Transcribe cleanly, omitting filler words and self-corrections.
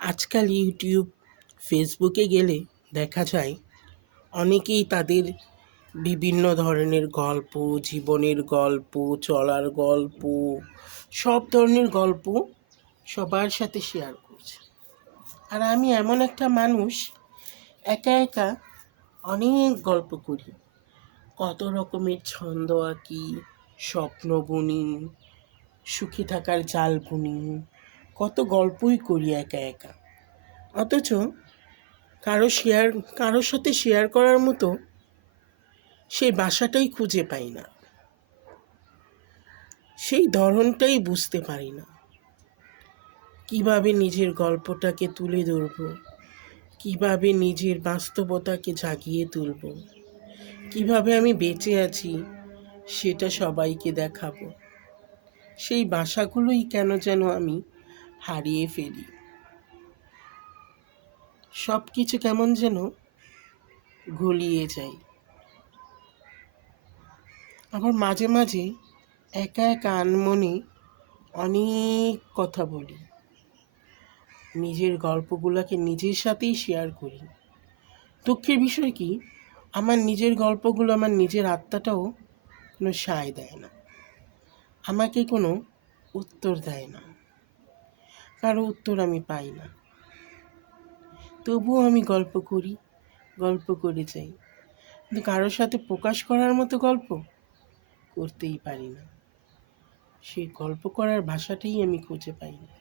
আজকাল ইউটিউব, ফেসবুকে গেলে দেখা যায় অনেকেই তাদের বিভিন্ন ধরনের গল্প, জীবনের গল্প, চলার গল্প, সব ধরনের গল্প সবার সাথে শেয়ার করছে। আর আমি এমন একটা মানুষ, একা একা অনেক গল্প করি। কত রকমের ছন্দ আঁকি, স্বপ্ন বুনি, সুখী থাকার জাল বুনি, কত গল্পই করি একা একা। অথচ কারোর সাথে শেয়ার করার মতো সেই বাসাটাই খুঁজে পাই না, সেই ধরনটাই বুঝতে পারি না। কিভাবে নিজের গল্পটাকে তুলে ধরব, কিভাবে নিজের বাস্তবতাকে জাগিয়ে তুলব, কিভাবে আমি বেঁচে আছি সেটা সবাইকে দেখাবো, সেই বাসাগুলোই কেন যেন আমি হারিয়ে ফেলি। সব কিছু কেমন যেন গুলিয়ে যায়। আবার মাঝে মাঝে একা একা আনমনে অনেক কথা বলি, নিজের গল্পগুলোকে নিজের সাথেই শেয়ার করি। দুঃখের বিষয় কি, আমার নিজের গল্পগুলো আমার নিজের আত্মাটাও কোনো সায় দেয় না, আমাকে কোনো উত্তর দেয় না, কারো উত্তর আমি পাই না। তবুও আমি গল্প করি, গল্প করে যাই, কিন্তু কারোর সাথে প্রকাশ করার মতো গল্প করতেই পারি না। সেই গল্প করার ভাষাটাই আমি খুঁজে পাই না।